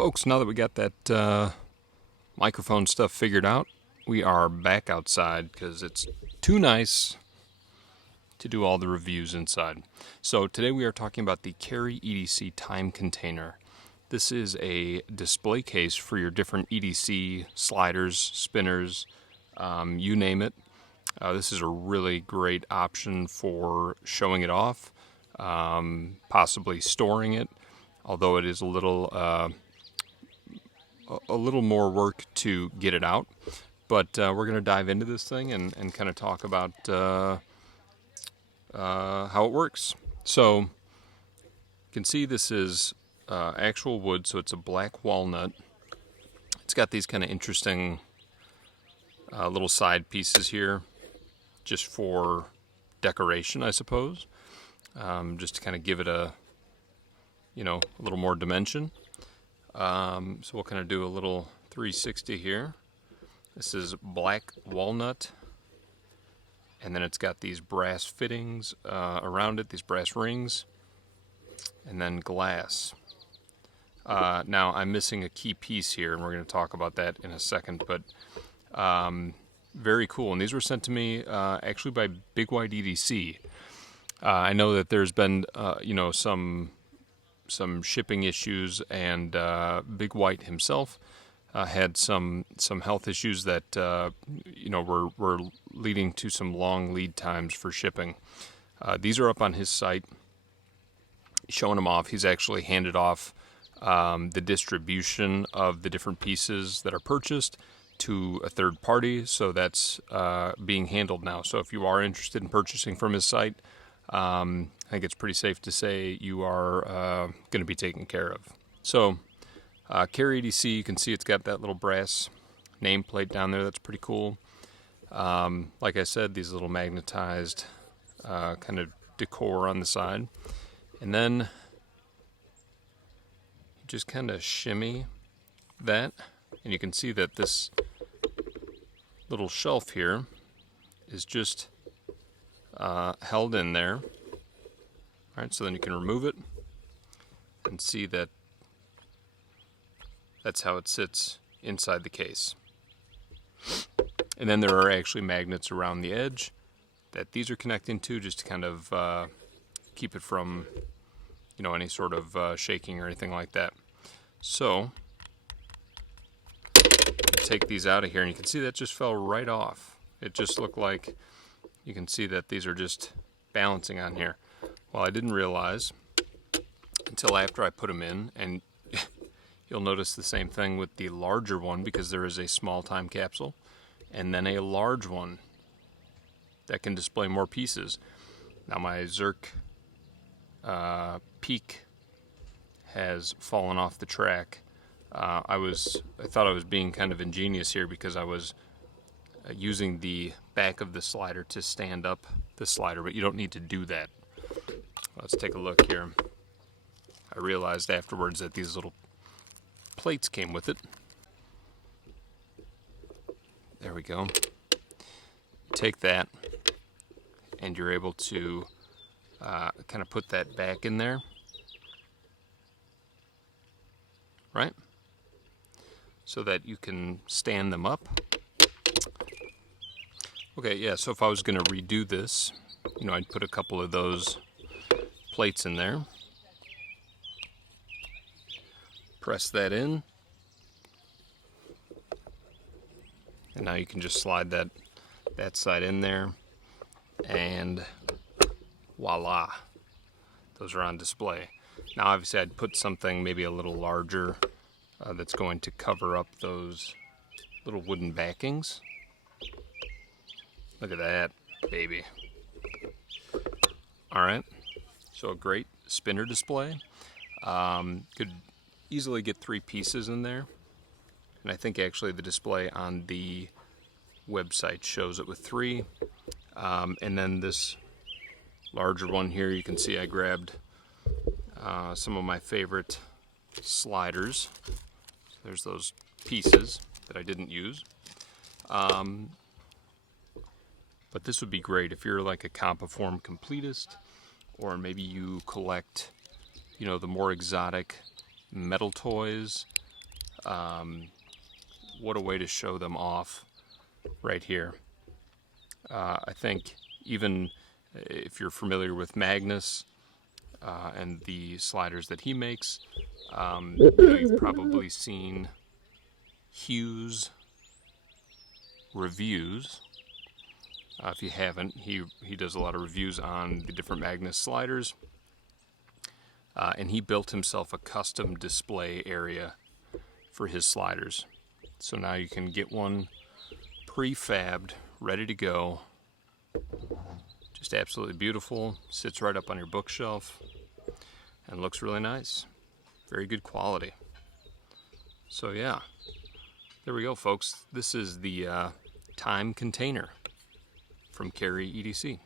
Folks, now that we got that microphone stuff figured out, we are back outside because it's too nice to do all the reviews inside. So today we are talking about the Carry EDC time container. This is a display case for your different EDC sliders, spinners, you name it. This is a really great option for showing it off, possibly storing it, although it is a little more work to get it out. But we're going to dive into this thing and kind of talk about how it works. So you can see this is actual wood, so it's a black walnut. It's got these kind of interesting little side pieces here, just for decoration, I suppose, just to kind of give it a little more dimension. So we'll kind of do a little 360 here. This is black walnut, and then it's got these brass fittings around it, these brass rings, and then glass. Now I'm missing a key piece here, and we're going to talk about that in a second, but very cool. And these were sent to me actually by Big White EDC. I know that there's been some shipping issues, and Big White himself had some health issues that were leading to some long lead times for shipping. These are up on his site, showing them off. He's actually handed off the distribution of the different pieces that are purchased to a third party, so that's being handled now. So if you are interested in purchasing from his site, I think it's pretty safe to say you are going to be taken care of. So, Carry EDC, you can see it's got that little brass nameplate down there. That's pretty cool. Like I said, these little magnetized kind of decor on the side. And then you just kind of shimmy that, and you can see that this little shelf here is just held in there. Alright, so then you can remove it and see that that's how it sits inside the case. And then there are actually magnets around the edge that these are connecting to, just to kind of keep it from any sort of shaking or anything like that. So take these out of here, and you can see that just fell right off. It just looked like, you can see that these are just balancing on here. Well, I didn't realize until after I put them in, and you'll notice the same thing with the larger one, because there is a small time capsule and then a large one that can display more pieces. Now my Zerk Peak has fallen off the track. I thought I was being kind of ingenious here, because I was using the back of the slider to stand up the slider, but you don't need to do that. Let's take a look here. I realized afterwards that these little plates came with it. There we go. Take that, and you're able to kind of put that back in there, right? So that you can stand them up. Okay, yeah, so if I was going to redo this, I'd put a couple of those plates in there. Press that in. And now you can just slide that side in there, and voila, those are on display. Now obviously I'd put something maybe a little larger that's going to cover up those little wooden backings. Look at that, baby. Alright, so a great spinner display. Could easily get 3 pieces in there. And I think actually the display on the website shows it with 3. And then this larger one here, you can see I grabbed some of my favorite sliders. So there's those pieces that I didn't use. But this would be great if you're like a Compiform completist, or maybe you collect, the more exotic metal toys, What a way to show them off right here. I think even if you're familiar with Magnus and the sliders that he makes, you've probably seen Hugh's reviews. If you haven't, he does a lot of reviews on the different Magnus sliders. And he built himself a custom display area for his sliders. So now you can get one prefabbed, ready to go. Just absolutely beautiful. Sits right up on your bookshelf and looks really nice. Very good quality. So yeah, there we go, folks. This is the time container from Carry EDC.